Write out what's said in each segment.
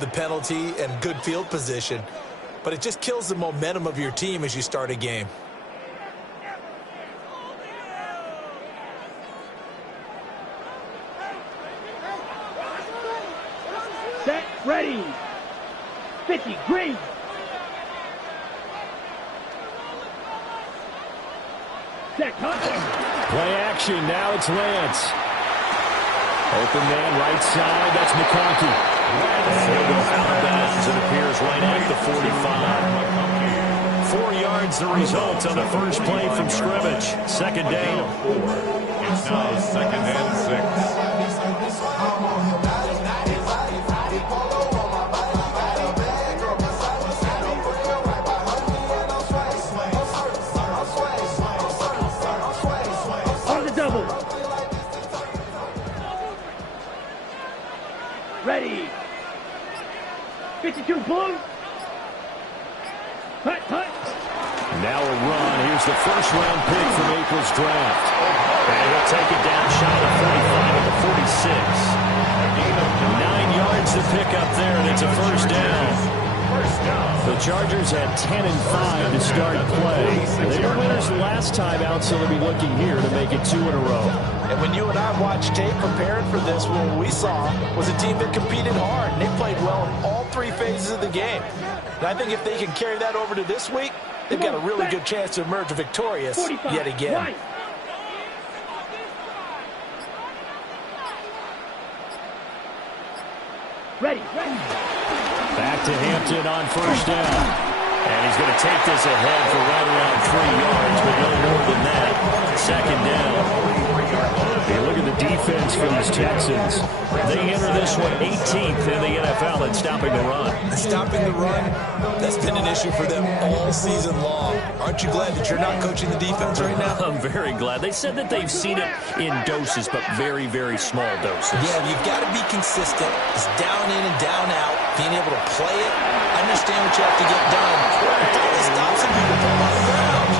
the penalty and good field position, but it just kills the momentum of your team as you start a game. Set, ready. 50, green. Set, cut. Play action, now it's Lance. Open man, right side, that's McConkey. He'll go out of bounds, it appears right at the 45. 4 yards the result on the first play from scrimmage. Second down. It's now second and 6. Ready. 52 blue. Hut, hut. Now a run. Here's the first round pick from April's draft. And he'll take it down shy of 45 at the 46. 9 yards to pick up there, and it's a first down. The Chargers had 10 and 5 to start play. They were winners the last time out, so they'll be looking here to make it 2 in a row. And when you and I watched tape preparing for this, what we saw was a team that competed hard, and they played well in all 3 phases of the game. And I think if they can carry that over to this week, they've got a really good chance to emerge victorious yet again. Right. Ready. Back to Hampton on first down. And he's going to take this ahead for right around 3 yards, but no more than that. Second down. Hey, look at the defense for these Texans. They enter this one 18th in the NFL at stopping the run. Stopping the run, that's been an issue for them all season long. Aren't you glad that you're not coaching the defense right now? I'm very glad. They said that they've seen it in doses, but very, very small doses. Yeah, you've got to be consistent. It's down in and down out, being able to play it, understand what you have to get done. It always stops and people pull on the ground.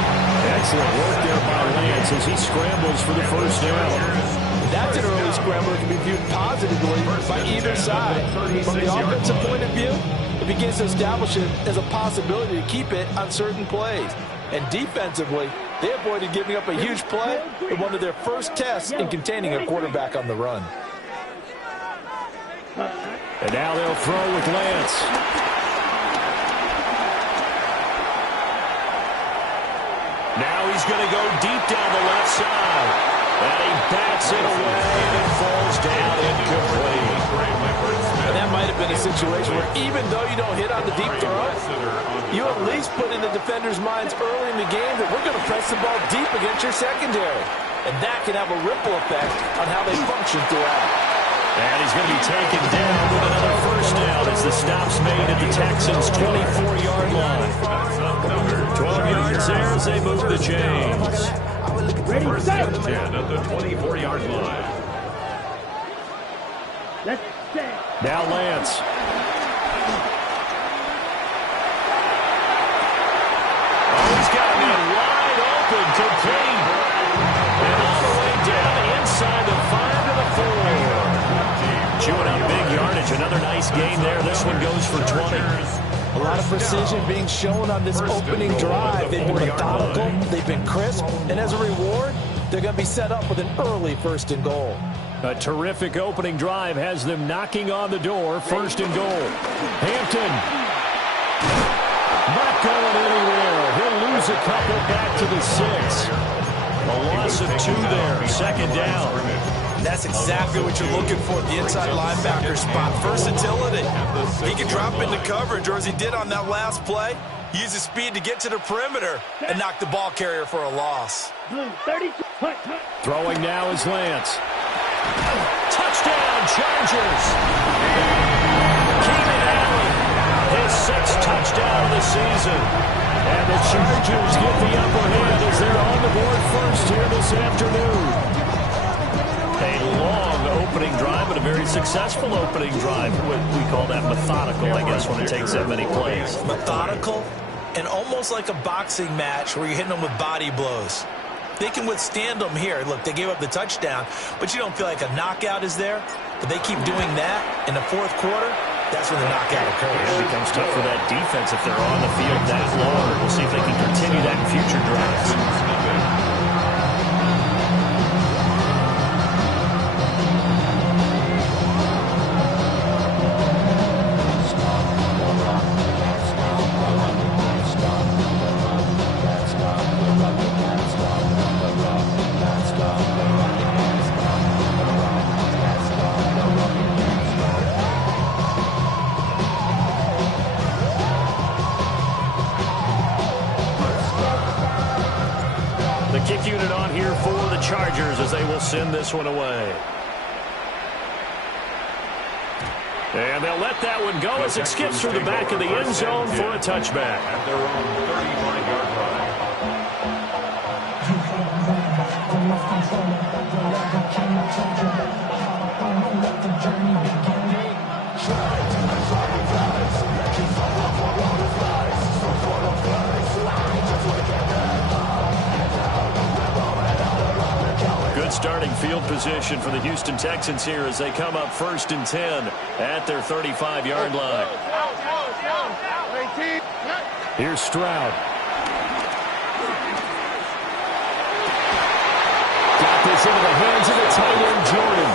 Excellent work there by Lance as he scrambles for the first down. That's an early scramble that can be viewed positively by either side. From the offensive point of view, it begins to establish it as a possibility to keep it on certain plays. And defensively, they avoided giving up a huge play in one of their first tests in containing a quarterback on the run. And now they'll throw with Lance. Now he's going to go deep down the left side. And he bats it away and it falls down incomplete. And that might have been a situation where even though you don't hit on the deep throw, you at least put in the defenders' minds early in the game that we're going to press the ball deep against your secondary. And that can have a ripple effect on how they function throughout. And he's going to be taken down with another first down as the stop's made at the Texans' 24-yard line. 12 yards there as they move the chains. Ready, set. 10 at the 24-yard line. Let's set. Now Lance. Oh, he's got a man wide open to King. And all the way down inside the 5 to the 4. Chewing up big yardage. Another nice gain there. This one goes for 20. A lot of precision being shown on this opening drive. They've been methodical, they've been crisp, and as a reward, they're going to be set up with an early 1st and goal. A terrific opening drive has them knocking on the door. 1st and goal. Hampton. Not going anywhere. He'll lose a couple back to the 6. A loss of 2 there. 2nd down. That's exactly what you're looking for at the inside linebacker spot. Versatility. He can drop into coverage, or as he did on that last play, use his speed to get to the perimeter and knock the ball carrier for a loss. 32. Throwing now is Lance. Touchdown, Chargers. Keenan Allen, his 6th touchdown of the season. And the Chargers get the upper hand as they're on the board first here this afternoon. A long opening drive, but a very successful opening drive. We call that methodical, I guess, when it takes that many plays. Methodical and almost like a boxing match where you're hitting them with body blows. They can withstand them here. Look, they gave up the touchdown, but you don't feel like a knockout is there. But they keep doing that in the 4th quarter. that's when the knockout occurs. It becomes tough for that defense if they're on the field that long. We'll see if they can continue that in future drives. Kick unit on here for the Chargers as they will send this one away. And they'll let that one go as it skips through the back of the end zone for a touchback. At their own 35-yard line. Good starting field position for the Houston Texans here as they come up 1st and 10 at their 35-yard line. Here's Stroud. Got this into the hands of the tight end, Jordan.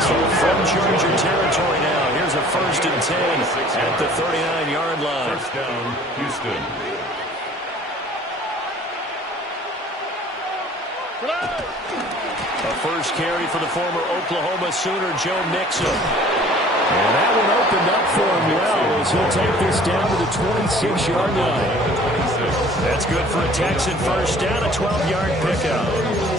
So from Charger territory now, here's a 1st and 10 at the 39-yard line. First down, Houston. A first carry for the former Oklahoma Sooner, Joe Mixon. And that one opened up for him well as he'll take this down to the 26-yard line. That's good for a Texan first down, a 12-yard pickup.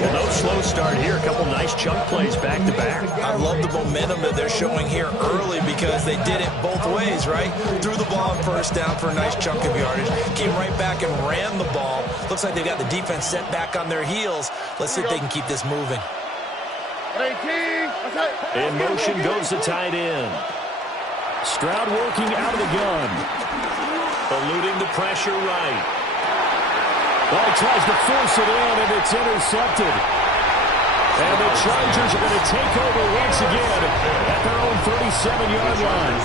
Well, no slow start here. A couple nice chunk plays back-to-back. I love the momentum that they're showing here early because they did it both ways, right? Threw the ball on first down for a nice chunk of yardage. Came right back and ran the ball. Looks like they've got the defense set back on their heels. Let's see if they can keep this moving. In motion goes the tight end. Stroud working out of the gun. Eluding the pressure right. Well, he tries to force it in, and it's intercepted. And the Chargers are going to take over once again at their own 37-yard line.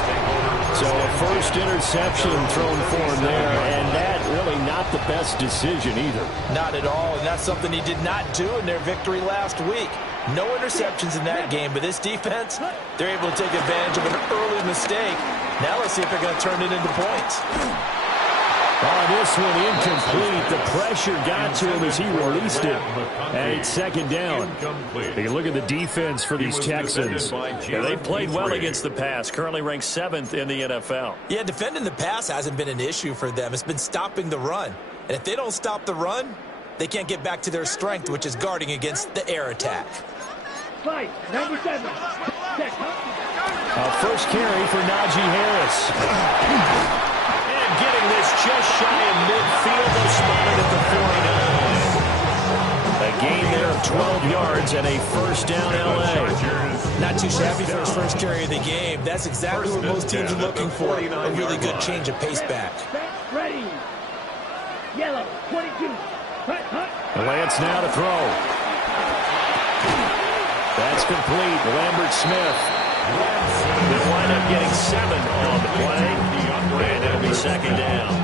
So a first interception thrown for him there, and that really not the best decision either. Not at all, and that's something he did not do in their victory last week. No interceptions in that game, but this defense, they're able to take advantage of an early mistake. Now let's see if they're going to turn it into points. Oh, this one incomplete. The pressure got to him as he released it. And it's 2nd down. Take a look at the defense for these Texans. Yeah, they played well against the pass. Currently ranked 7th in the NFL. Yeah, defending the pass hasn't been an issue for them. It's been stopping the run. And if they don't stop the run, they can't get back to their strength, which is guarding against the air attack. Fight, number 7. First carry for Najee Harris. And getting this just shy of midfield. They spotted at the 49. A gain there of 12 yards and a first down L.A. Not too shabby for his first carry of the game. That's exactly what most teams are looking for. A really good change of pace back. Ready. Yellow, 22. Lance now to throw. That's complete. Lambert Smith. They'll wind up getting 7 on the play. And it'll be 2nd down.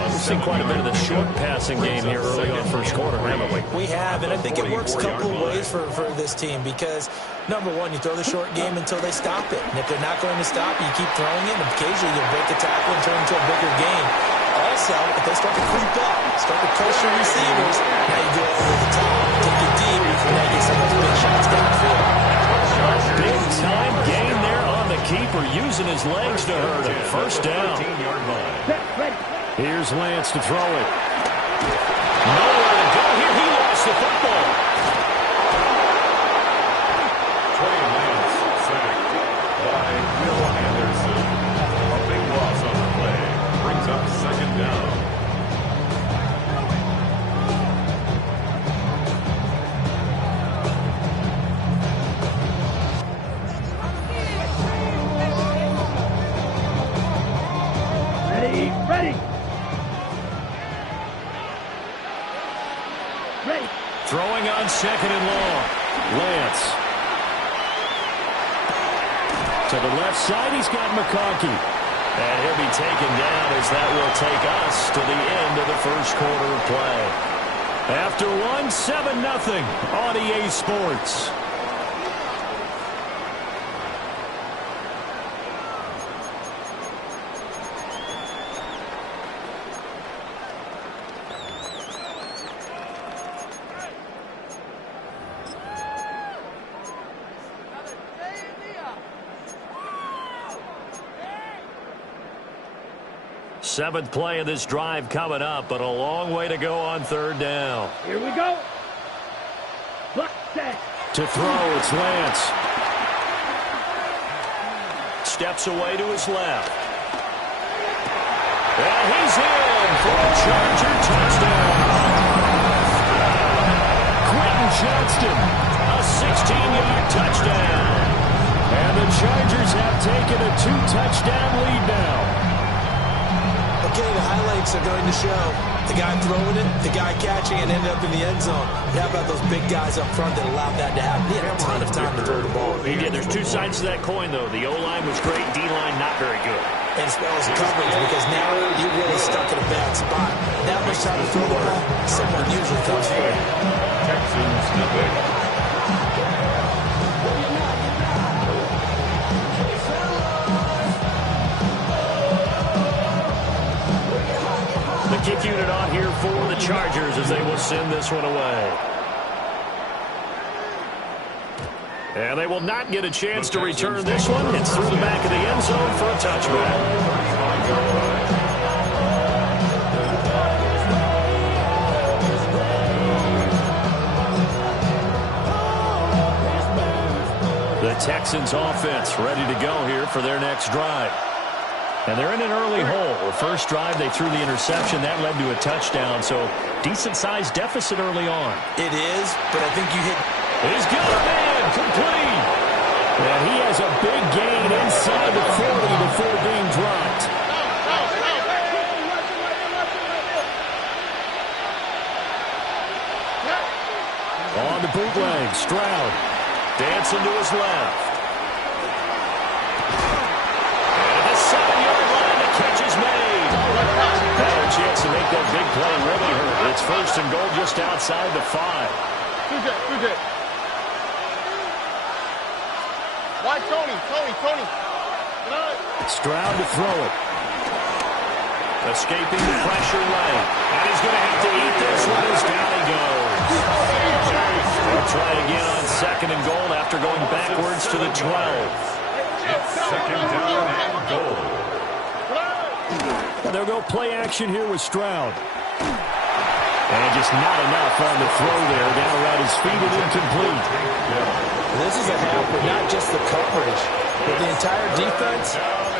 We've seen quite a bit of the short passing game here early on first quarter, haven't we? We have, and I think it works a couple of ways for this team because, number one, you throw the short game until they stop it. And if they're not going to stop it, you keep throwing it, and occasionally you'll break a tackle and turn into a bigger game. Also, if they start to creep up, start to pressure receivers, now you go over the top, take it deep, and now you get some of those big shots downfield. Big-time gain there on the keeper, using his legs to hurt him. First down. Here's Lance to throw it. Nowhere to go here. He lost the football. Trey Lance sacked by Will Anderson. A big loss on the play. Brings up 2nd down. Throwing on 2nd and long. Lance. To the left side, he's got McConkey. And he'll be taken down as that will take us to the end of the first quarter of play. After one, 7-0 on EA Sports. Seventh play of this drive coming up, but a long way to go on third down. Here we go. Block set. To throw, it's Lance. Steps away to his left. And he's in for a Charger touchdown. Quentin Johnston, a 16-yard touchdown. And the Chargers have taken a 2-touchdown lead now. Okay, the highlights are going to show the guy throwing it, the guy catching it, ended up in the end zone. How about those big guys up front that allowed that to happen? He had a ton of time to throw the ball. He did. There's two sides to that coin, though. The O-line was great, D-line not very good. And as well as coverage, because now you're really stuck in a bad spot. That much time to throw the ball, someone usually comes free. Texans nothing. Kick unit on here for the Chargers as they will send this one away. And they will not get a chance to return this one. It's through the back of the end zone for a touchback. The Texans offense ready to go here for their next drive. And they're in an early hole. The first drive, they threw the interception. That led to a touchdown, so decent-sized deficit early on. It is, but I think you hit... He's got a man, complete. And he has a big gain inside the 40 before being dropped. On the bootleg, Stroud dancing to his left. Chance to make that big play really hurt. It's first and goal just outside the 5. Why Tony? Stroud to throw it. Escaping the pressure lane. And he's going to have to eat this one as down he goes. They'll try again on second and goal after going backwards to the 12. It's second down and goal. They'll go play action here with Stroud. And just not enough on the throw there. Down around his feet and incomplete. This is a half, but not just the coverage, but the entire defense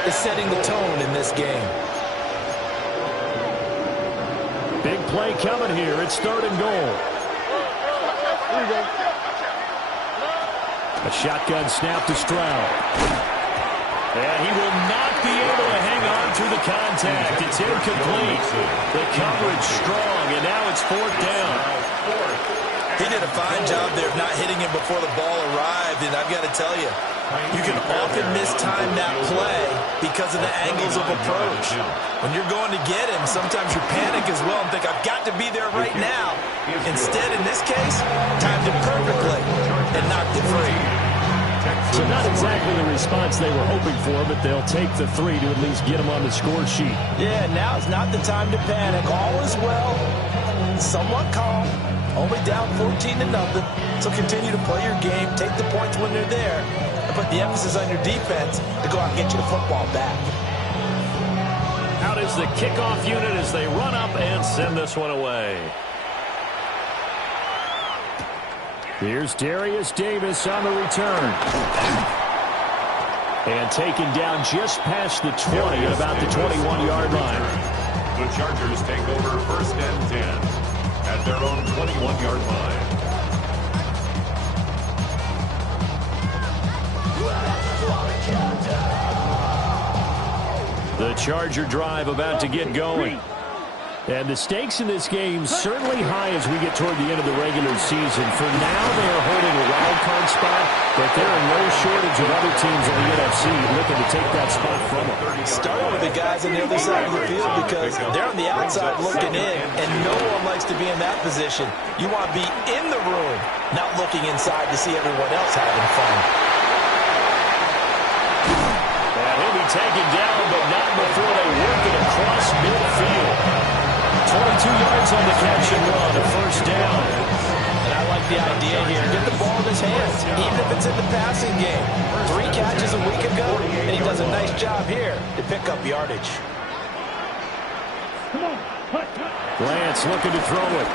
is setting the tone in this game. Big play coming here. It's third and goal. A shotgun snap to Stroud. And he will not be able to hang on through the contact. It's incomplete. The coverage strong, and now it's fourth down. He did a fine job there of not hitting him before the ball arrived, and I've got to tell you, you can often mistime that play because of the angles of approach. When you're going to get him, sometimes you panic as well and think, I've got to be there right now. Instead, in this case, timed it perfectly and knocked it free. So not exactly the response they were hoping for, but they'll take the 3 to at least get them on the score sheet. Yeah, now is not the time to panic. All is well, somewhat calm, only down 14-0. So continue to play your game, take the points when they're there, and put the emphasis on your defense to go out and get you the football back. Out is the kickoff unit as they run up and send this one away. Here's Darius Davis on the return. And taken down just past the 20 at about the 21-yard line. The Chargers take over first and 10 at their own 21-yard line. The Charger drive about to get going. And the stakes in this game certainly high as we get toward the end of the regular season. For now, they are holding a wild card spot, but there are no shortage of other teams in the NFC looking to take that spot from them. Starting with the guys on the other side of the field because they're on the outside looking in, and no one likes to be in that position. You want to be in the room, not looking inside to see everyone else having fun. And he'll be taken down, but not before they work it across midfield. 22 yards on the catch and run, a first down. And I like the idea here. Get the ball in his hands, even if it's in the passing game. 3 catches a week ago, and he does a nice job here to pick up yardage. Lance looking to throw it.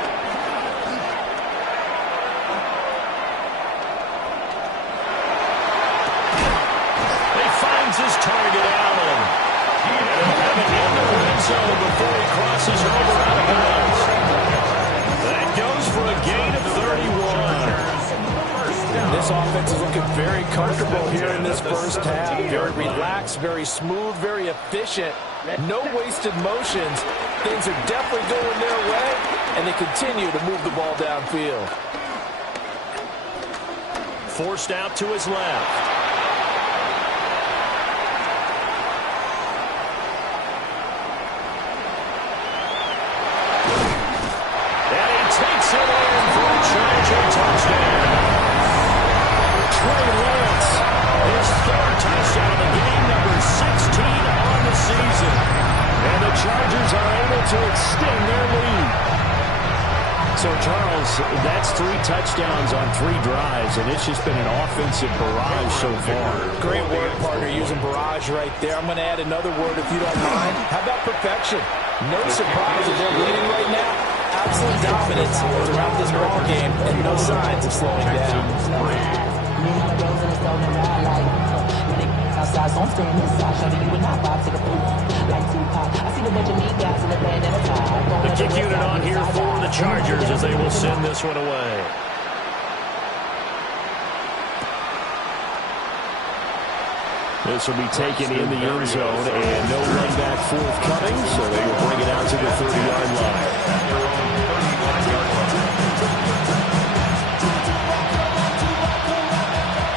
He finds his target, Allen. He'll have it in the red zone before he crosses over out of bounds. That goes for a gain of 31. This offense is looking very comfortable here in this first half. Very relaxed, very smooth, very efficient. No wasted motions. Things are definitely going their way, and they continue to move the ball downfield. Forced out to his left. Takes it in for a Charger touchdown. Trey Lance, his 3rd touchdown of the game, number 16 on the season. And the Chargers are able to extend their lead. So, Charles, that's 3 touchdowns on 3 drives, and it's just been an offensive barrage so far. Great work, partner, using barrage right there. I'm going to add another word if you don't mind. How about perfection? No surprise that they're leading right now. Absolute dominance throughout this ball game and no signs of slowing down. The kick unit on here for the Chargers as they will send this one away. This will be taken in the end zone, and no run back forthcoming, so they will bring it out to the 30-yard line.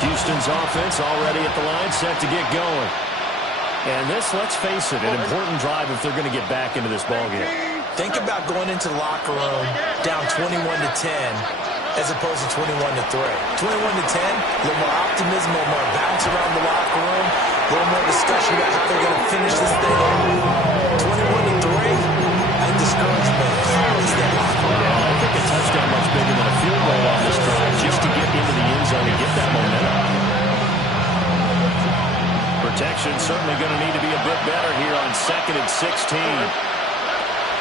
Houston's offense already at the line, set to get going. And this, let's face it, an important drive if they're going to get back into this ballgame. Think about going into the locker room down 21-10 as opposed to 21-3. 21-10, a little more optimism, a little more bounce around the locker room, a little more discussion about how they're going to finish this thing. 21-3, and discouragement is that locker room. Yeah, I think a touchdown much bigger than a field goal on this drive just to get into the end zone and get that momentum. Protection certainly going to need to be a bit better here on 2nd and 16.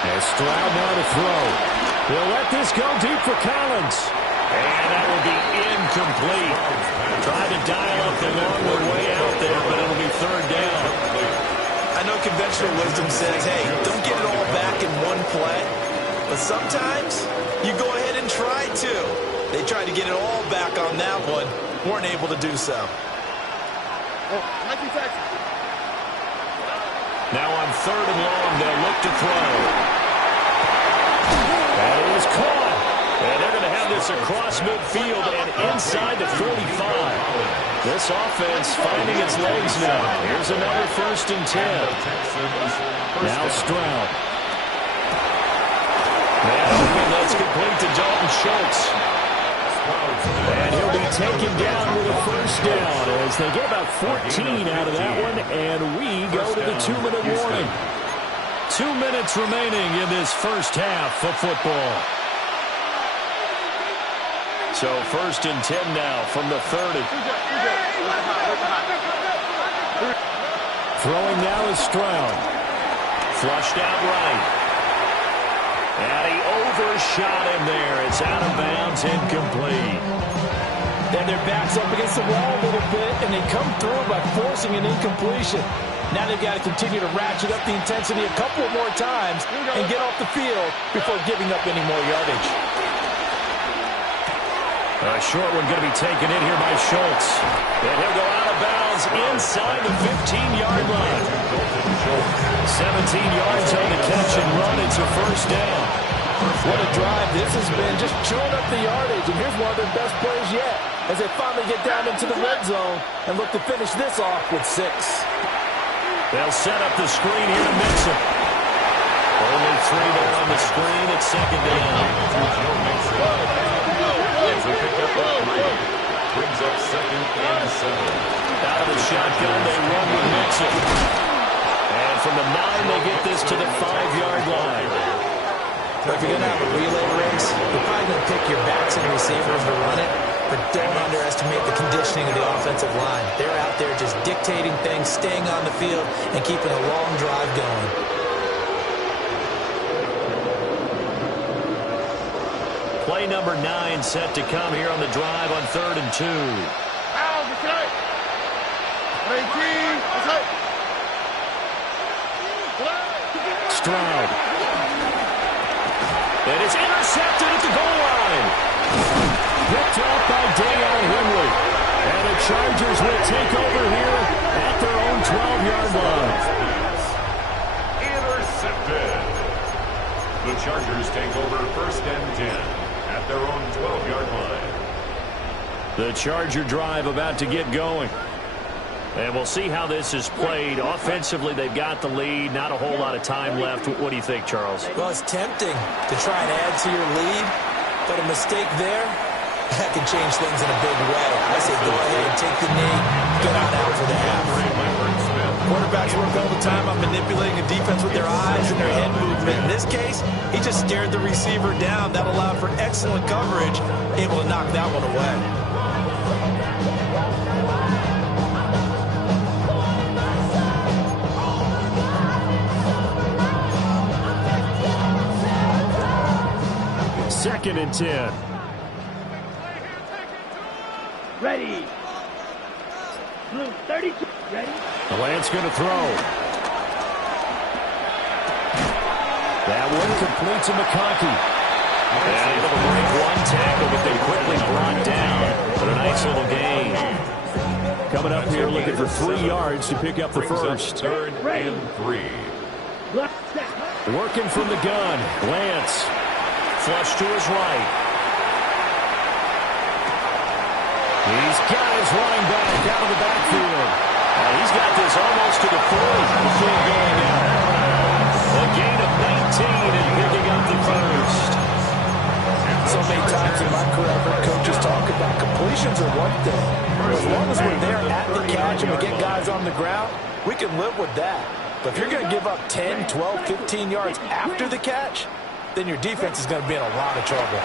As Stroud now to throw. He'll let this go deep for Collins. And that will be incomplete. Tried to dial up the longer way out there, but it'll be 3rd down. I know conventional wisdom says, hey, don't get it all back in one play. But sometimes you go ahead and try to. They tried to get it all back on that one. Weren't able to do so. Now on 3rd and long, they'll look to throw. That is caught. And they're going to have this across midfield and inside the 45. This offense finding its legs now. Here's another 1st and 10. Now Stroud. Man open, that's complete to Dalton Schultz. And he'll be taken down with a 1st down as they get about 14 out of that one, and we go to the 2-minute warning. 2 minutes remaining in this first half of football. So 1st and 10 now from the 30. Throwing now is Stroud. Flushed out right. And he overshot him there. It's out of bounds, incomplete. Then their backs up against the wall a little bit, and they come through by forcing an incompletion. Now they've got to continue to ratchet up the intensity a couple more times and get off the field before giving up any more yardage. A short one going to be taken in here by Schultz. And he'll go out of bounds inside the 15-yard line. 17 yards on the catch and run. It's a first down. What a drive this has been, just chewing up the yardage. And here's one of their best plays yet as they finally get down into the red zone and look to finish this off with 6. They'll set up the screen here to Mixon. Only 3 there on the screen at second down. It's a pickup of 3. Brings up second and 7. Out of the shotgun, they run with Mixon. And from the 9, they get this to the 5-yard line. But if you're going to have a relay race, you're probably going to pick your backs and receivers to run it, but don't underestimate the conditioning of the offensive line. They're out there just dictating things, staying on the field, and keeping a long drive going. Play number 9 set to come here on the drive on 3rd and 2. Stroud. And it's intercepted at the goal line. Picked up by Deion Henry. And the Chargers will take over here at their own 12-yard line. Intercepted. The Chargers take over 1st and 10 at their own 12-yard line. The Charger drive about to get going. And we'll see how this is played. Offensively, they've got the lead. Not a whole lot of time left. What do you think, Charles? Well, it's tempting to try and add to your lead, but a mistake there, that can change things in a big way. I say go ahead and take the knee, get on out for the half. Quarterbacks work all the time on manipulating a defense with their eyes and their head movement. In this case, he just stared the receiver down. That allowed for excellent coverage, able to knock that one away. Second and 10. Ready. Blue 32. Ready. Lance going to throw. That one complete to McConkey. And able to break one tackle, but they quickly brought down. But a nice little gain. Coming up here looking for 3 yards to pick up the first. 3rd and 3. Working from the gun. Lance. Flush to his right. He's got his running back out of the backfield. He's got this almost to the 40 before going out. A gain of 19 and picking up the first. So many times in my career, I've heard coaches talk about completions are one thing. As long as we're there at the catch and we get guys on the ground, we can live with that. But if you're going to give up 10, 12, 15 yards after the catch, then your defense is going to be in a lot of trouble.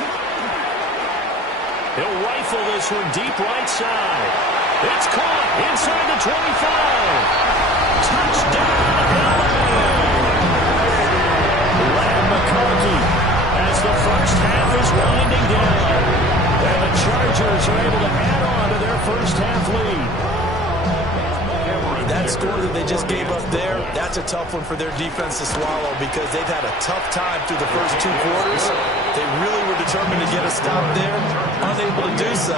He'll rifle this one deep right side. It's caught inside the 25. Touchdown, Lamb McConkey as the first half is winding down. And the Chargers are able to add on to their first half lead. That score that they just gave up there, that's a tough one for their defense to swallow because they've had a tough time through the first 2 quarters. They really were determined to get a stop there. Unable to do so,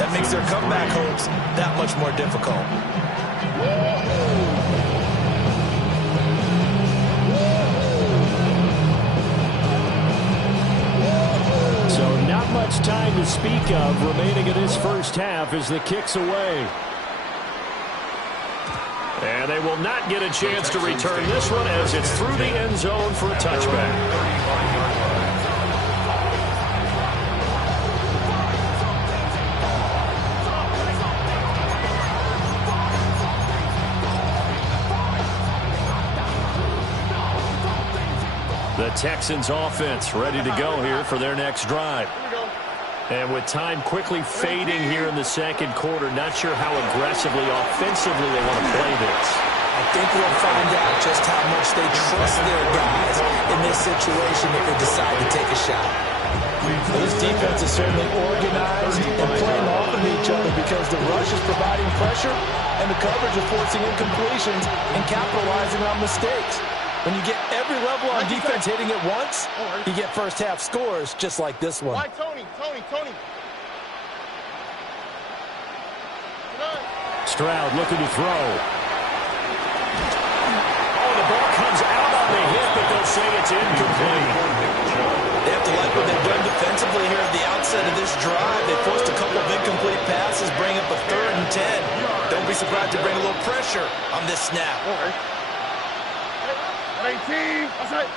that makes their comeback hopes that much more difficult. So not much time to speak of remaining in this first half as the kick's away. And they will not get a chance to return this one as it's through the end zone for a touchback. The Texans offense ready to go here for their next drive. And with time quickly fading here in the second quarter, not sure how aggressively, offensively they want to play this. I think we'll find out just how much they trust their guys in this situation if they decide to take a shot. This defense is certainly organized and playing off of each other because the rush is providing pressure and the coverage is forcing incompletions and capitalizing on mistakes. When you get every level on defense hitting at once, you get first half scores just like this one. Why, Tony? Stroud looking to throw. Oh, the ball comes It's incomplete. They have to like what they've done defensively here at the outset of this drive. They forced a couple of incomplete passes, bring up a 3rd and 10. Don't be surprised to bring a little pressure on this snap. 18. Outside.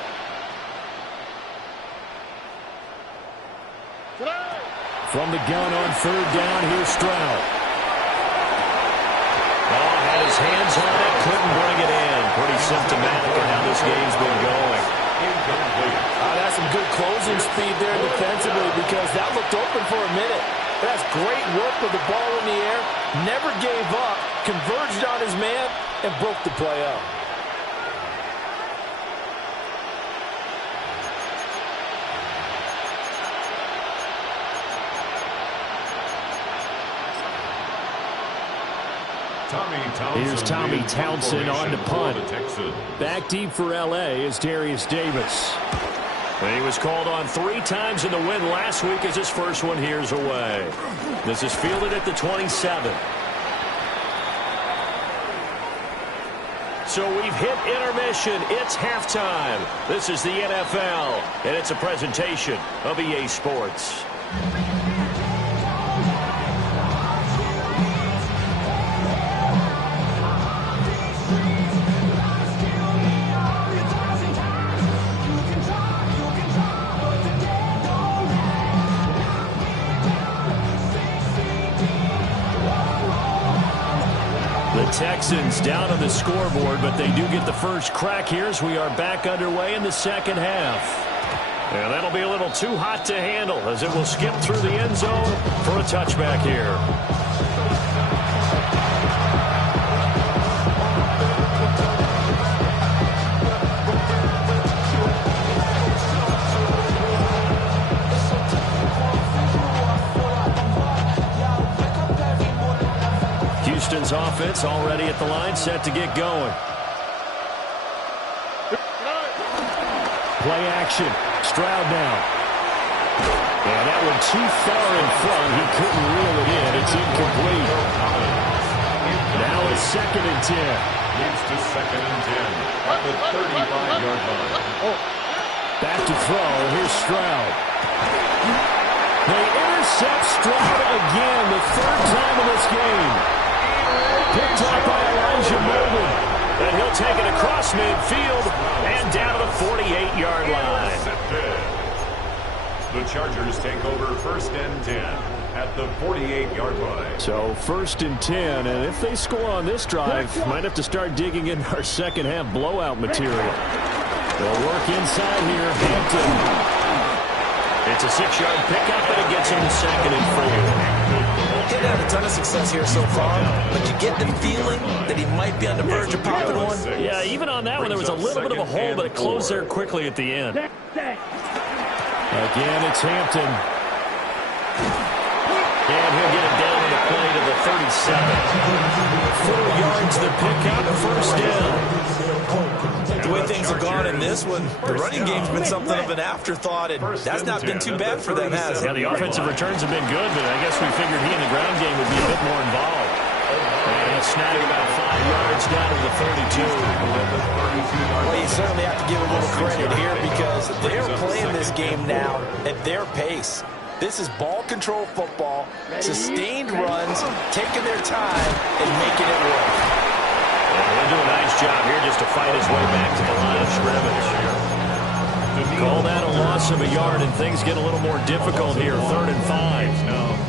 From the gun on 3rd down, here's Stroud. Oh, had his hands on it, couldn't bring it in. Pretty symptomatic of how this game's been going. That's some good closing speed there defensively because that looked open for a minute. That's great work with the ball in the air. Never gave up, converged on his man, and broke the play up. Here's Tommy Townsend on to punt. Back deep for L.A. is Darius Davis. He was called on 3 times in the win last week as his first one here's away. This is fielded at the 27. So we've hit intermission. It's halftime. This is the NFL, and it's a presentation of EA Sports. Texans down on the scoreboard, but they do get the first crack here as we are back underway in the second half. And that'll be a little too hot to handle as it will skip through the end zone for a touchback here. Houston's offense already at the line, set to get going. Play action. Stroud now. And that one too far in front. He couldn't reel it in. It's incomplete. Now it's 2nd and 10. Moves to 2nd and 10 at the 35-yard line. Back to throw. Here's Stroud. They intercept Stroud again, the 3rd time in this game. Picked up by Elijah Molden. And he'll take it across midfield and down to the 48-yard line. The Chargers take over 1st and 10 at the 48-yard line. So 1st and 10, and if they score on this drive, might have to start digging in our second half blowout material. They'll work inside here. Hampton. It's a 6-yard pickup, and it gets him to 2nd and 4. He's had a ton of success here so far, but you get the feeling that he might be on the verge of popping one. Yeah, even on that one, there was a little bit of a hole, but it closed there quickly at the end. Again, it's Hampton. And he'll get it down on the play to the 37. 4 yards the pickup, 1st down. The way things have gone in this one, the running game's been something of an afterthought, and that's not been too bad for them, has it? Yeah, the offensive returns have been good, but I guess we figured he in the ground game would be a bit more involved. And he'll snag about 5 yards down to the 32. Well, you certainly have to give a little credit here because they're playing this game now at their pace. This is ball control football, sustained runs, taking their time, and making it work. He'll do a nice job here just to fight his way back to the line of scrimmage. Call that a loss of a yard, and things get a little more difficult here. 3rd and 5. I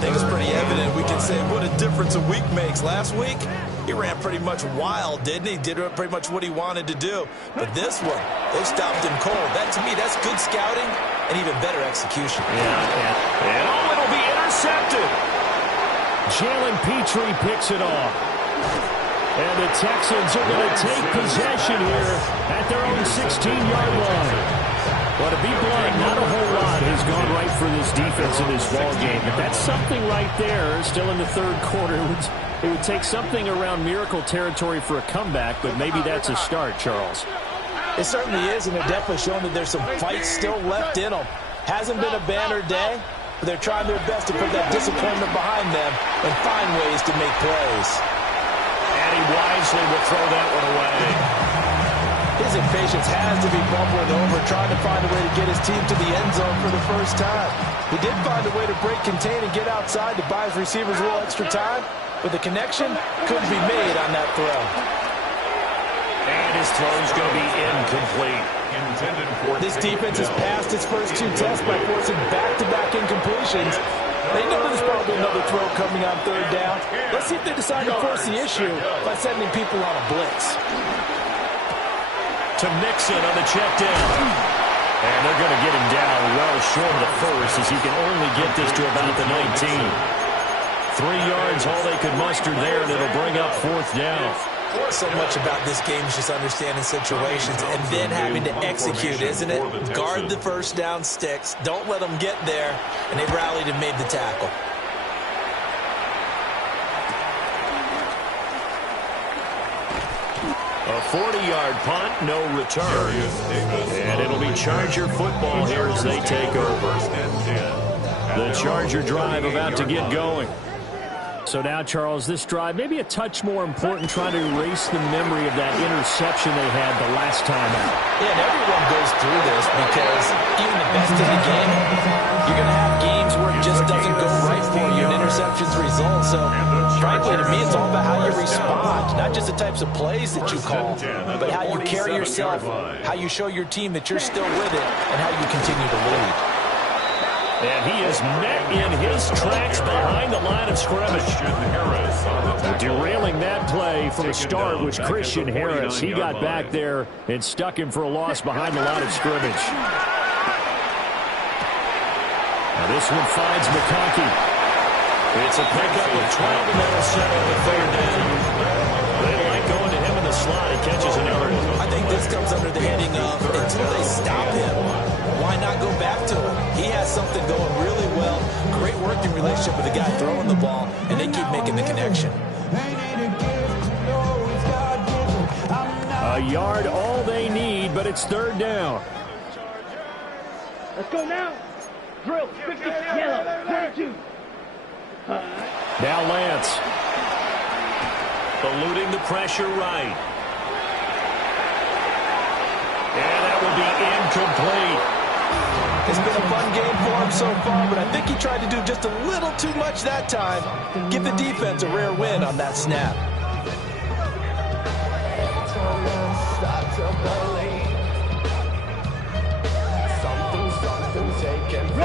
think it's pretty evident. We can say what a difference a week makes. Last week, he ran pretty much wild, didn't he? Did pretty much what he wanted to do. But this one, they stopped him cold. That, to me, that's good scouting and even better execution. Yeah. And it'll be intercepted. Jalen Petrie picks it off. And the Texans are going to take possession here at their own 16-yard line. Well, to be blunt, not a whole lot has gone right for this defense in this ball game. But that's something right there, still in the 3rd quarter. It would take something around miracle territory for a comeback, but maybe that's a start, Charles. It certainly is, and they're definitely showing that there's some fight still left in them. Hasn't been a banner day, but they're trying their best to put that disappointment behind them and find ways to make plays. And he wisely will throw that one away. His His impatience has to be bubbling over, trying to find a way to get his team to the end zone for the first time. He did find a way to break contain and get outside to buy his receivers a little extra time, but the connection couldn't be made on that throw. And his throw is going to be incomplete. This defense has passed its first two tests by forcing back-to-back incompletions. They know there's probably another throw coming on third down. Let's see if they decide to force the issue by sending people on a blitz. To Mixon on the check down. And they're going to get him down well short of the first, as he can only get this to about the 19. 3 yards, all they could muster there, and it'll bring up fourth down. So much about this game is just understanding situations and then having to execute, isn't it? Guard the first down sticks. Don't let them get there. And they rallied and made the tackle. A 40-yard punt, no return. And it'll be Charger football here as they take over. The Charger drive about to get going. So now, Charles, this drive maybe a touch more important, trying to erase the memory of that interception they had the last time out. Yeah, and everyone goes through this because even the best in the game, you're going to have games where it just doesn't go right for you, and interceptions result. So, frankly, to me, it's all about how you respond, not just the types of plays that you call, but how you carry yourself, how you show your team that you're still with it, and how you continue to lead. And he is met in his tracks behind the line of scrimmage. Derailing that play from the start was Christian Harris. He got back there and stuck him for a loss behind the line of scrimmage. Now this one finds McConkey. It's a pickup of 12, and that'll settle the third down. They like going to him in the slot. He catches another one. I think this comes under the heading of until they stop him, why not go back to him? He has something going really well. Great working relationship with the guy throwing the ball, and they keep making the connection. A yard all they need, but it's third down. Let's go now. Drill, 50, yellow, 22. Now Lance. Eluding the pressure right. And that will be incomplete. It's been a fun game for him so far, but I think he tried to do just a little too much that time. Give the defense a rare win on that snap.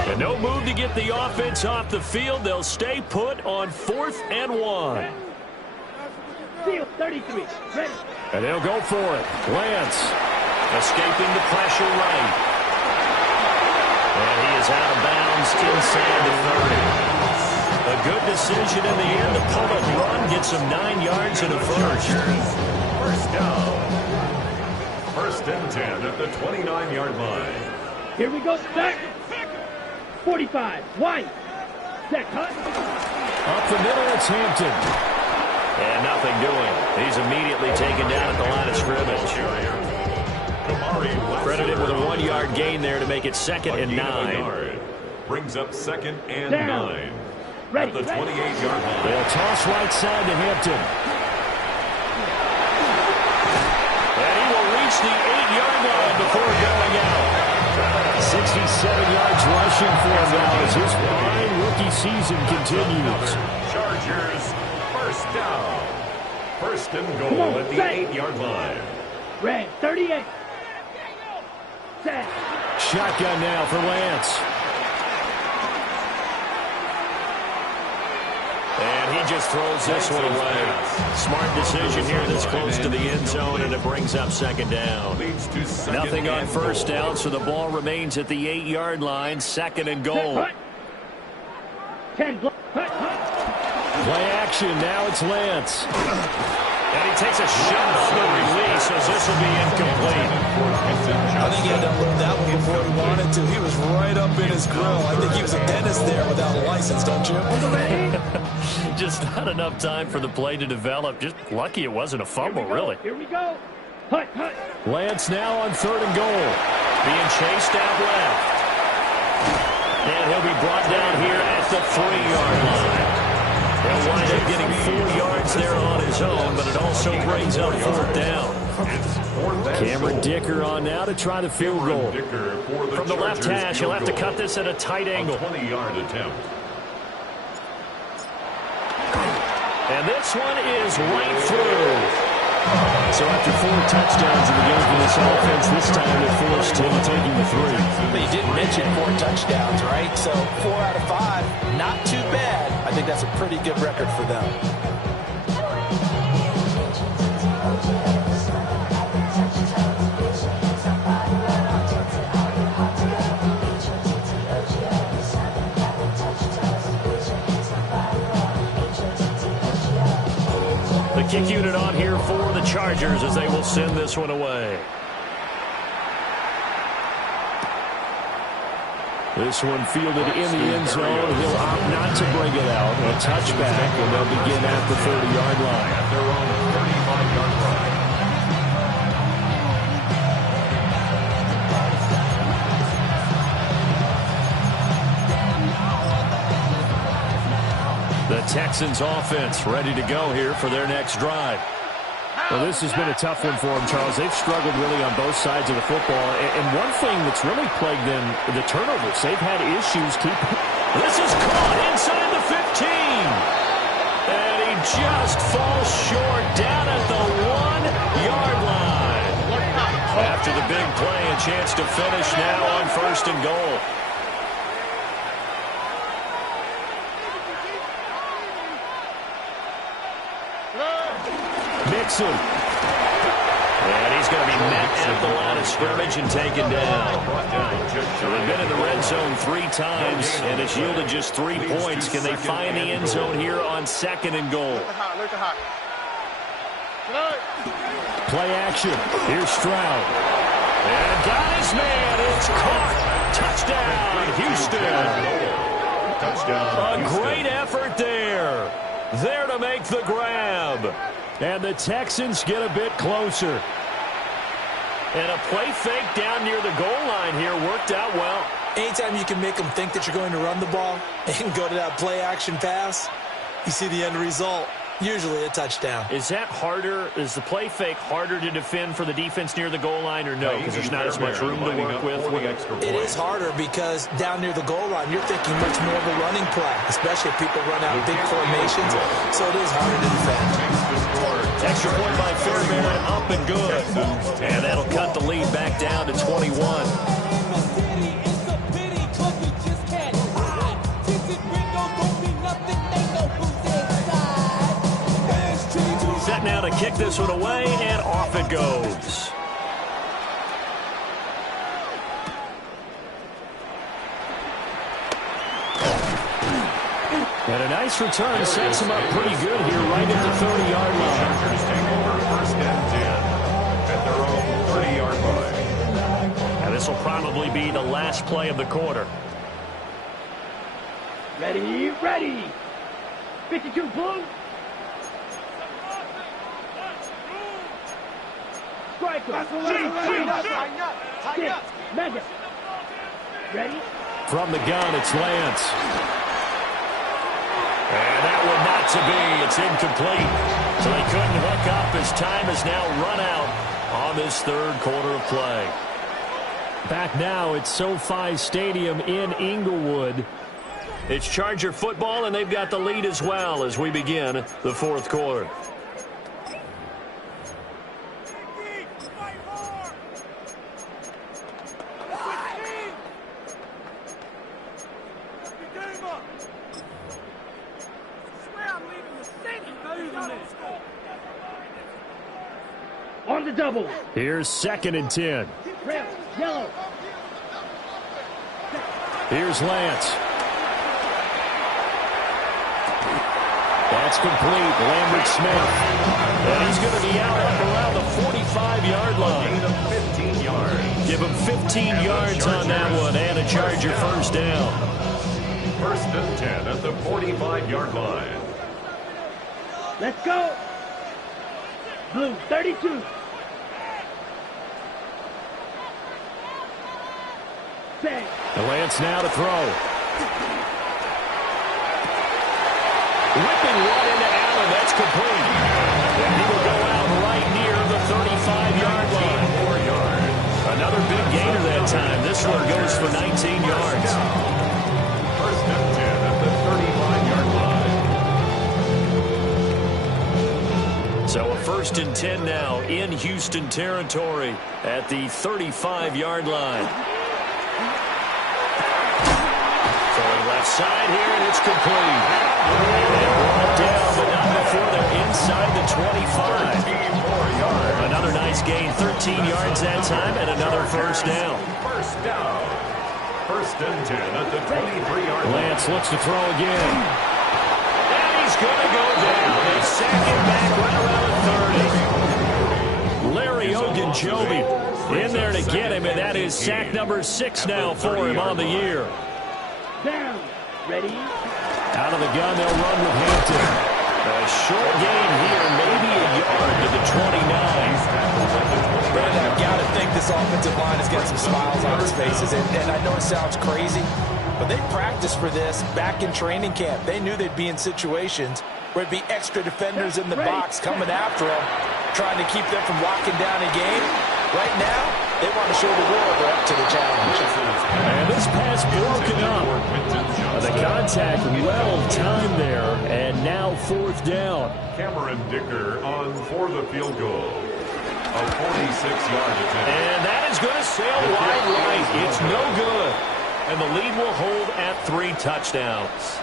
And no move to get the offense off the field. They'll stay put on 4th and 1. Field 33, ready. And they'll go for it. Lance. Escaping the pressure right. And he is out of bounds inside the 30. A good decision in the end to pull and run, get some 9 yards and a first. First down. 1st and 10 at the 29-yard line. Here we go, start. 45, wide. Set, cut. Up the middle, it's Hampton. And nothing doing. He's immediately taken down at the line of scrimmage. Credited with a 1-yard gain there to make it 2nd and 9. Brings up 2nd and Down. 9. Ready, At the 28-yard line. They'll toss right side to Hampton. And he will reach the 8-yard line before going out. 67 yards rushing for him now as his fine rookie season continues. Chargers, 1st down. 1st and goal at the 8-yard line. Red, 38. Set. Shotgun now for Lance. And he just throws this one away. Smart decision here this close to the end zone, and it brings up 2nd down. Nothing on 1st down, so the ball remains at the 8-yard line, 2nd and goal. 10, Play action, now it's Lance. And he takes a shot on the release as this will be incomplete. I think he had to unload that one before he wanted to. He was right up in his grill. I think he was a dentist there without a license, don't you? Just not enough time for the play to develop. Just lucky it wasn't a fumble, really. Here we go. Hut, hut. Lance now on 3rd and goal. Being chased out left. And he'll be brought down here at the 3-yard line. He'll wind up getting 4 yards there on his own, but it also brings up 4th down. It's 4th and Cameron goal. Dicker on now to try the field goal. Dicker for the From the left Chargers hash, he'll have to field goal. cut this at a tight angle. A 20-yard attempt. And this one is right through. So after 4 touchdowns in the game for this offense, this time they're forced into taking the 3. But you didn't mention 4 touchdowns, right? So 4 out of 5, not too bad. I think that's a pretty good record for them. The kick unit on here for the Chargers as they will send this one away. This one fielded in the end zone. He'll opt not to bring it out. A touchback, and they'll begin at the 30-yard line. At their own 35-yard line. The Texans offense ready to go here for their next drive. Well, this has been a tough one for them, Charles. They've struggled really on both sides of the football. And one thing that's really plagued them, the turnovers. They've had issues keeping. This is caught inside the 15. And he just falls short down at the 1-yard line. After the big play, a chance to finish now on 1st and goal. Mixon. And he's going to be met at the line of scrimmage and taken down. So they've been in the red zone 3 times, and it's yielded just 3 points. Can they find the end zone here on 2nd and goal? Play action. Here's Stroud. And got his man. It's caught. Touchdown, Houston. Touchdown. A great effort there. There to make the grab. And the Texans get a bit closer. And a play fake down near the goal line here worked out well. Anytime you can make them think that you're going to run the ball and go to that play-action pass, you see the end result. Usually a touchdown. Is that harder? Is the play fake harder to defend for the defense near the goal line or no? Because there's not as much room to work with. It is harder because down near the goal line, you're thinking much more of a running play, especially if people run out big formations. So it is harder to defend. Extra point by Fairbairn, up and good. And that'll cut the lead back down to 21. Set now to kick this one away, and off it goes. And a nice return sets him up pretty good here right at the 30-yard line. Chargers take over 1st and 10 at their own 30-yard line. And this will probably be the last play of the quarter. Ready, ready. 52 blue. Striker. Six. Mega. Ready? From the gun, it's Lance. And that one not to be. It's incomplete. So they couldn't hook up as time has now run out on this 3rd quarter of play. Back now at SoFi Stadium in Inglewood. It's Charger football, and they've got the lead as well as we begin the 4th quarter. On the double. Here's 2nd and 10. Red, yellow. Here's Lance. That's complete. Lambert Smith. And he's going to be out up around the 45-yard line. 15 yards. Give him 15 yards on that one and a Charger 1st down. 1st and 10 at the 45-yard line. Let's go. Blue, 32. Set. Lance now to throw. Whipping one into Allen. That's complete. And he will go out right near the 35 First and 10 now in Houston territory at the 35-yard line. Throwing left side here, and it's complete. And brought down, but not before they're inside the 25. Another nice gain, 13 yards that time, and another first down. First down. First and 10 at the 23-yard line. Lance looks to throw again. And he's going to go down. They sack him back right around 30. Larry Ogunjobi in there to get him, and that is sack number 6 now for him on the year. Down. Ready? Out of the gun, they'll run with Hampton. A short gain here, maybe a yard to the 29. Brandon, I've got to think this offensive line has got some smiles on its faces. And I know it sounds crazy, but they practiced for this back in training camp. They knew they'd be in situations where it'd be extra defenders in the box coming after them, trying to keep them from locking down a game. Right now, they want to show the world they're up to the challenge. And this pass broken up. The contact well-timed there, and now fourth down. Cameron Dicker on for the field goal. A 46-yard attempt. And that is going to sail wide right. It's no good. And the lead will hold at 3 touchdowns.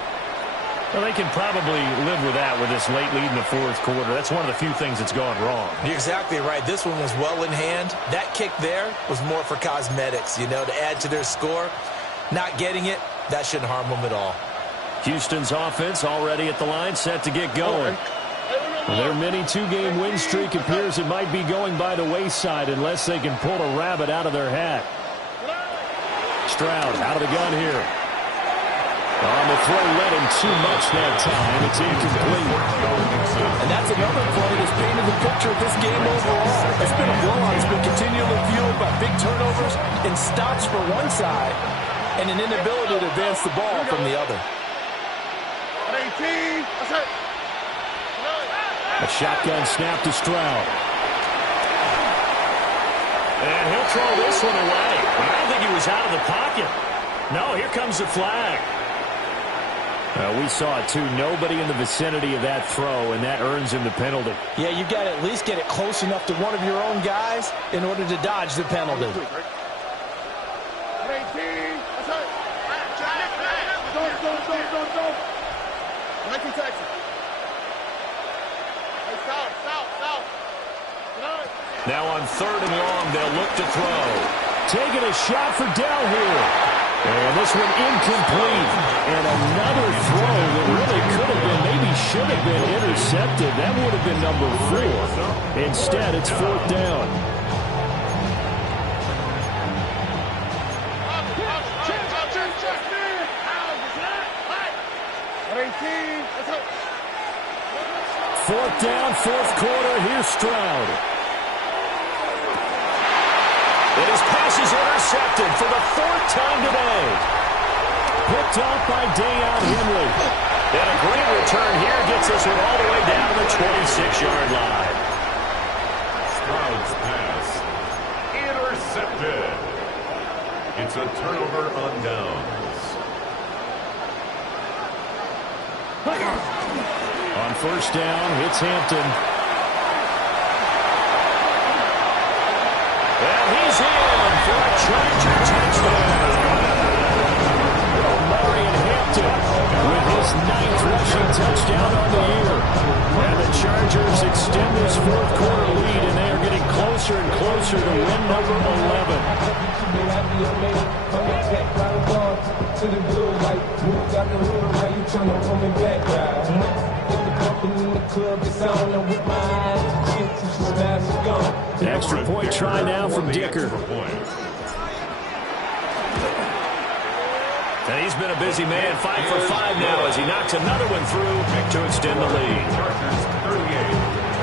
Well, they can probably live with that with this late lead in the fourth quarter. That's one of the few things that's gone wrong. You're exactly right. This one was well in hand. That kick there was more for cosmetics, you know, to add to their score. Not getting it, that shouldn't harm them at all. Houston's offense already at the line, set to get going. Their mini 2-game win streak appears it might be going by the wayside unless they can pull a rabbit out of their hat. Stroud out of the gun here. On the throw, led him too much that time. It's incomplete. And that's another play that's painted the picture of this game overall. It's been a blowout. It's been continually fueled by big turnovers and stops for one side and an inability to advance the ball from the other. A shotgun snap to Stroud. And he'll throw this one away. I don't think he was out of the pocket. No, here comes the flag. We saw it, too. Nobody in the vicinity of that throw, and that earns him the penalty. Yeah, you got to at least get it close enough to one of your own guys in order to dodge the penalty. Now on 3rd and long, they'll look to throw. Taking a shot for Dell here. And this one incomplete. And another throw that really could have been, maybe should have been intercepted. That would have been number 4. Instead, it's 4th down. Fourth down, 4th quarter. Here's Stroud. And his pass is intercepted for the 4th time today. Picked off by Dayon Henry. And a great return here gets us one all the way down to the 26-yard line. Stroud's pass intercepted. It's a turnover on downs. On 1st down, it's Hampton. And he's in for a Charger touchdown. Marion Hampton with his 9th rushing touchdown on the year. And the Chargers extend this 4th quarter lead, and they are getting closer and closer to win number 11. Extra point try now from Dicker. And he's been a busy man, 5 for 5 now as he knocks another one through to extend the lead. Chargers 38,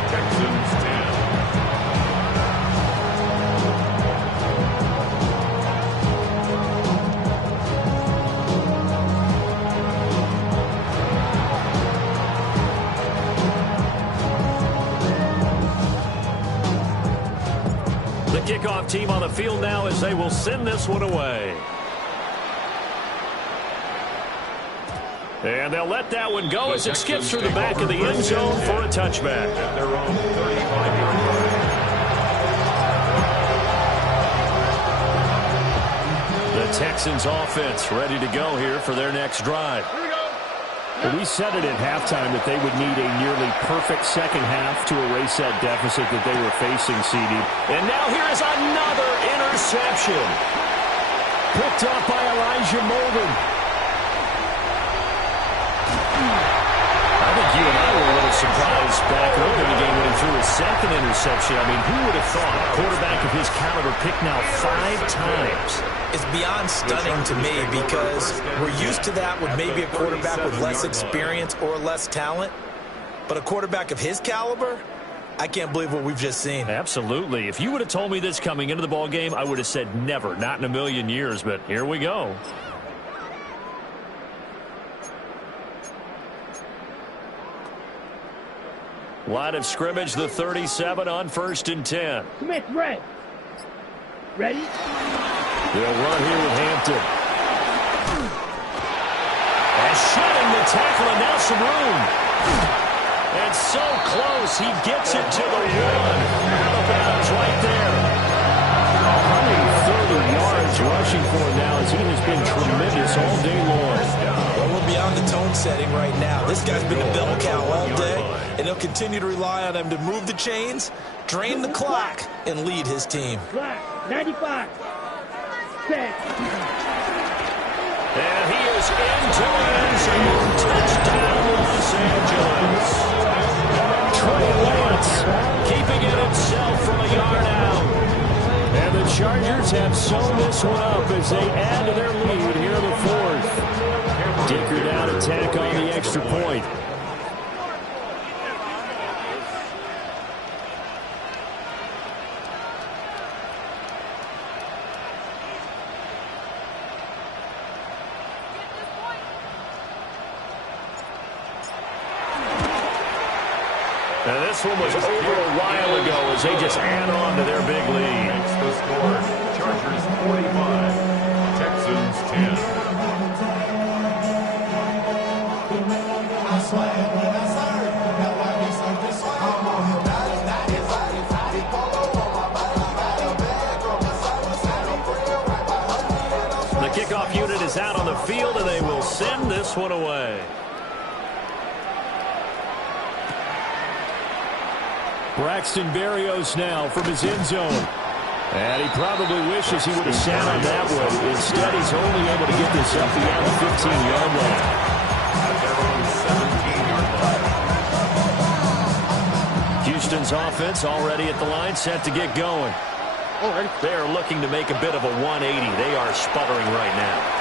Texans 10. The kickoff team on the field now as they will send this one away. And they'll let that one go as it skips through the back of the end zone for a touchback. At their own 35. The Texans offense ready to go here for their next drive. Well, we said it at halftime that they would need a nearly perfect second half to erase that deficit that they were facing, CD. And now here is another interception. Picked off by Elijah Molden. I think you and I were a little surprised back early in the game when he threw his second interception. I mean, who would have thought a quarterback of his caliber picked now 5 times? It's beyond stunning to me because we're used to that with maybe a quarterback with less experience or less talent. But a quarterback of his caliber, I can't believe what we've just seen. Absolutely. If you would have told me this coming into the ball game, I would have said never, not in a million years. But here we go. Line of scrimmage, the 37 on 1st and 10. Smith, red. Ready? They'll run here with Hampton. And shedding the tackle, and now some room. And so close, he gets it to the 1. Out of bounds right there. 130 yards rushing for him now as he has been tremendous all day long. Well, we're beyond the tone setting right now. This guy's been a bell cow all day, and he'll continue to rely on him to move the chains, drain the clock, and lead his team. Black, 95. Set. And he is into the end zone. Touchdown, Los Angeles. Trey Lance Keeping it himself from a yard out. and the Chargers have sewn this one up as they add to their lead here in the 4th. Dicker down attack on the extra point. And this one was over a while ago as they just add on to their big lead. Makes the score. Chargers 45, Texans 10. The kickoff unit is out on the field, and they will send this one away. Braxton Berrios now from his end zone. And he probably wishes he would have sat on that one. Instead, he's only able to get this up beyond the 15-yard line. Houston's offense already at the line, set to get going. They are looking to make a bit of a 180. They are sputtering right now.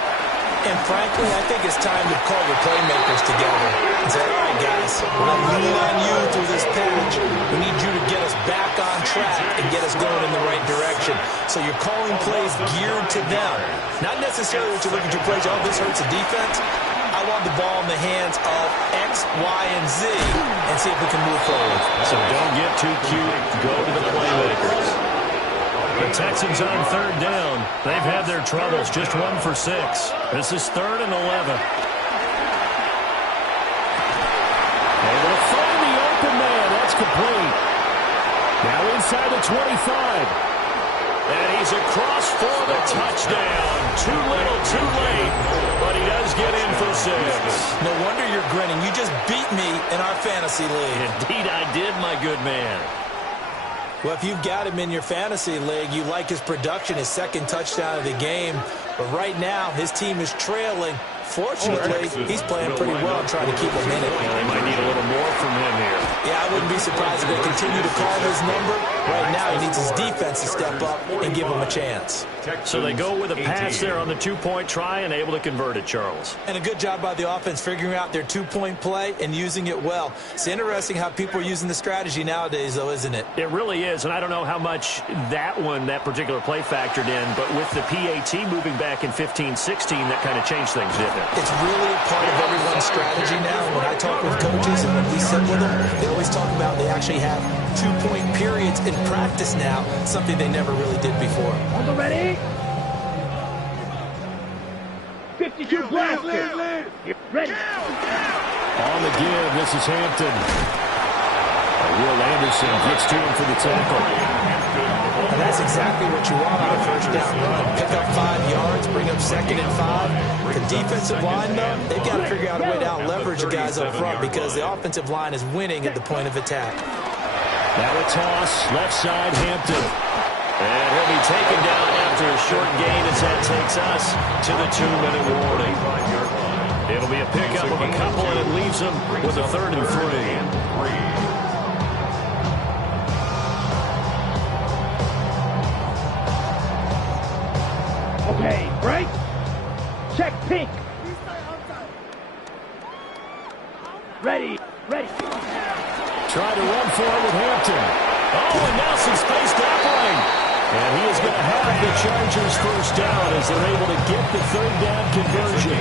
And frankly, I think it's time to call the playmakers together and say, all right, guys, we're going to lean on you through this patch. We need you to get us back on track and get us going in the right direction. So you're calling plays geared to them. Not necessarily that you look at your plays, oh, this hurts the defense. I want the ball in the hands of X, Y, and Z and see if we can move forward. So don't get too cute. Go to the playmakers. The Texans on 3rd down. They've had their troubles, just 1 for 6. This is 3rd and 11. Able to find the open man. That's complete. Now inside the 25. And he's across for the touchdown. Too little, too late. But he does get in for 6. No wonder you're grinning. You just beat me in our fantasy league. Indeed, I did, my good man. Well, if you've got him in your fantasy league, you like his production, his 2nd touchdown of the game. But right now, his team is trailing. Fortunately, he's playing pretty well trying to keep him in it. They might need a little more from him here. Yeah, I wouldn't be surprised if they continue to call his number. Right now, he needs his defense to step up and give him a chance. So they go with a pass there on the 2-point try and able to convert it, Charles. And a good job by the offense figuring out their 2-point play and using it well. It's interesting how people are using the strategy nowadays, though, isn't it? It really is, and I don't know how much that particular play factored in, but with the PAT moving back in 15-16, that kind of changed things, didn't it? It's really a part of everyone's strategy now. When I talk with coaches and when we sit with them, they always talk about they actually have 2-point periods in practice now, something they never really did before. On the ready? 52 blaster. Ready. On the give, this is Hampton. A Will Anderson gets to him for the tackle. And that's exactly what you want on a first down run. Pick up 5 yards, bring up 2nd and 5. The defensive line, though, they've got to figure out a way to out-leverage the guys up front because the offensive line is winning at the point of attack. Now a toss, left side, Hampton. And he'll be taken down after a short gain as that takes us to the 2-minute warning. It'll be a pickup of a couple, and it leaves them with a 3rd and 3. Okay, break. Check pink. Ready. Try to run for it with Hampton. Oh, and now some space to operate. And he is going to have the Chargers first down as they're able to get the 3rd down conversion.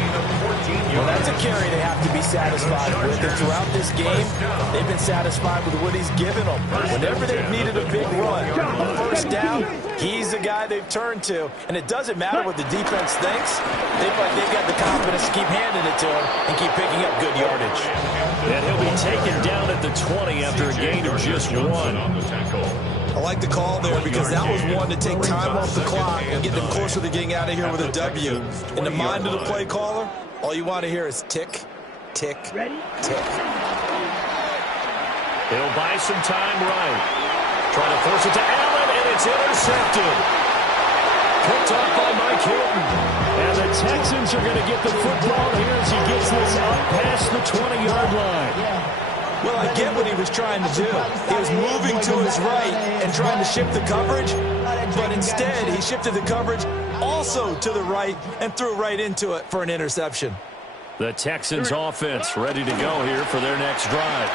Well, that's a carry they have to be satisfied with. And throughout this game, they've been satisfied with what he's given them. Whenever they've needed a big run, a first down, he's the guy they've turned to. And it doesn't matter what the defense thinks. They've got the confidence to keep handing it to him and keep picking up good yardage. And he'll be taken down at the 20 after a gain of just 1. I like the call there because that was one to take time off the clock and get them closer to getting out of here with a W. In the mind of the play caller, all you want to hear is tick, tick, tick. He'll buy some time right. Trying to force it to Allen, and it's intercepted. Picked off by Mike Hilton. And the Texans are going to get the football here as he gets this up past the 20-yard line. Well, I get what he was trying to do. He was moving to his right and trying to shift the coverage, but instead he shifted the coverage also to the right and threw right into it for an interception. The Texans offense ready to go here for their next drive.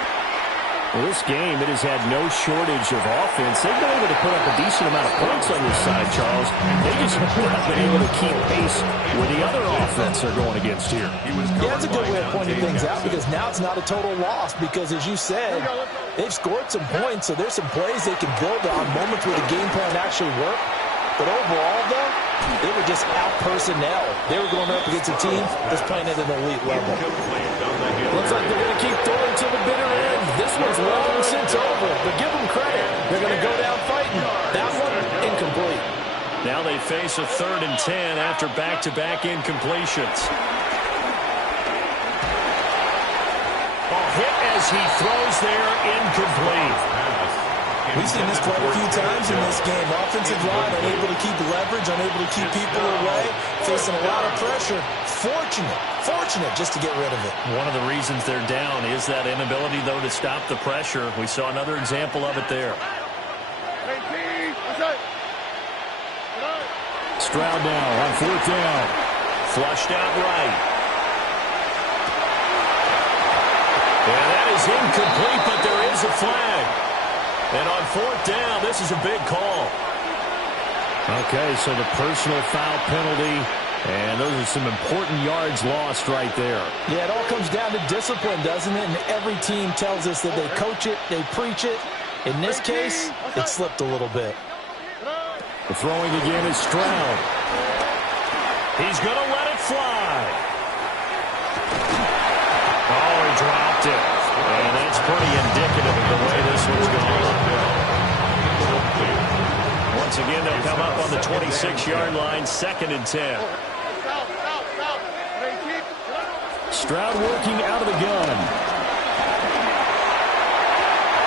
Well, this game, it has had no shortage of offense. They've been able to put up a decent amount of points on this side, Charles. They just have not been able to keep pace with the other offense they're going against here. Yeah, that's a good way of pointing things out because now it's not a total loss because, as you said, they've scored some points, so there's some plays they can build on, moments where the game plan actually worked. But overall, though, they were just out-personnel. They were going up against a team that's playing at an elite level. Looks like they're going to keep throwing to the bitter end. This one's long since over, but give them credit. They're going to go down fighting. That one, incomplete. Now they face a 3rd and 10 after back-to-back incompletions. Hit as he throws there, incomplete. We've seen this quite a few times in this game. Offensive line unable to keep leverage, unable to keep people away, facing a lot of pressure. Fortunate just to get rid of it. One of the reasons they're down is that inability, though, to stop the pressure. We saw another example of it there. Stroud now on 4th down. Flushed out right. And that is incomplete, but there is a flag. And on 4th down, this is a big call. Okay, so the personal foul penalty, and those are some important yards lost right there. Yeah, it all comes down to discipline, doesn't it? And every team tells us that they coach it, they preach it. In this case, it slipped a little bit. The throwing again is Stroud. He's going to let it fly. Oh, he dropped it. And that's pretty indicative of the way this one's going. Once again, they'll come up on the 26-yard line, 2nd and 10. Stroud working out of the gun.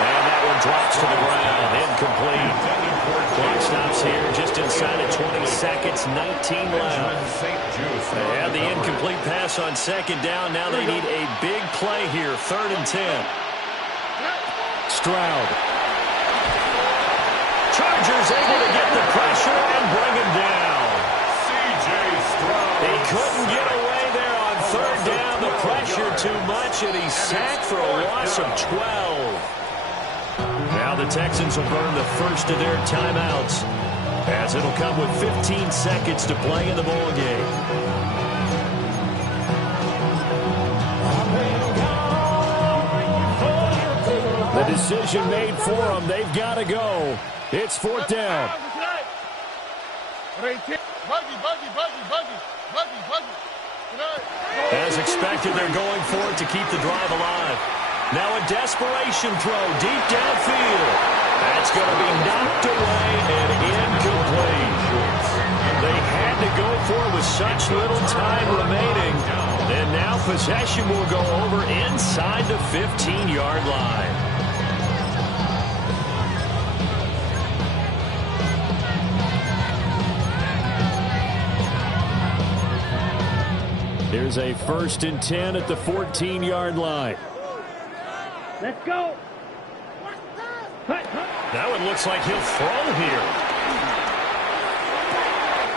And that one drops to the ground, incomplete. Clock stops here just inside of 20 seconds, 19 left. They had the incomplete pass on 2nd down. Now they need a big play here, 3rd and 10. Stroud. Chargers able to get the pressure and bring him down. C.J. Stroud. He couldn't get away there on 3rd down. The pressure too much, and he's sacked for a loss of 12. Now the Texans will burn the first of their timeouts, as it'll come with 15 seconds to play in the ball game. The decision made for them. They've got to go. It's 4th down. As expected, they're going for it to keep the drive alive. Now a desperation throw deep downfield. That's going to be knocked away and incomplete. They had to go for it with such little time remaining. And now possession will go over inside the 15-yard line. Here's a 1st and 10 at the 14-yard line. Let's go. That one looks like he'll throw here.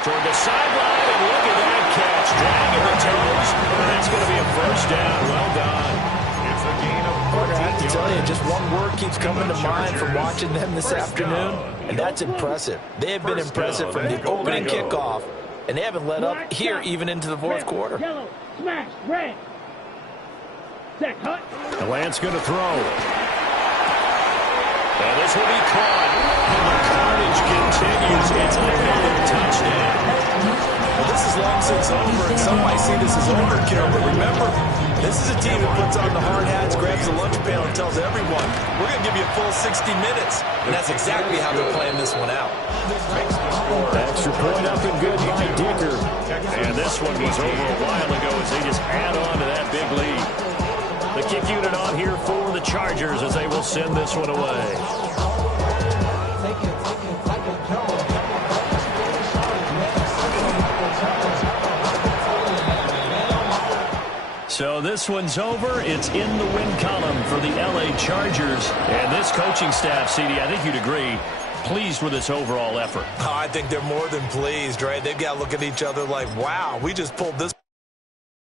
Toward the sideline, and look at that catch. Dragging the toes. That's going to be a 1st down. Well done. It's a gain of Carter, I 14 have to tell you, yards. just one word keeps coming to mind from watching them this afternoon, and that's impressive. They have been impressive from the opening kickoff, and they haven't let up here even into the 4th quarter. Yellow, smash, red. Zach Hutt. The Lance going to throw. And this will be caught. And the carnage continues. It's another touchdown. Well, this is long since over, and some might see this as overkill, but remember, this is a team that puts on the hard hats, grabs the lunch pail, and tells everyone, we're going to give you a full 60 minutes. And that's exactly how they're playing this one out. Extra point up and good by Dicker. And this one was over a while ago as they just add on to that big lead. The kick unit on here for the Chargers as they will send this one away. So this one's over. It's in the win column for the LA Chargers. And this coaching staff, CD, I think you'd agree, pleased with this overall effort. Oh, I think they're more than pleased, right? They've got to look at each other like, wow, we just pulled this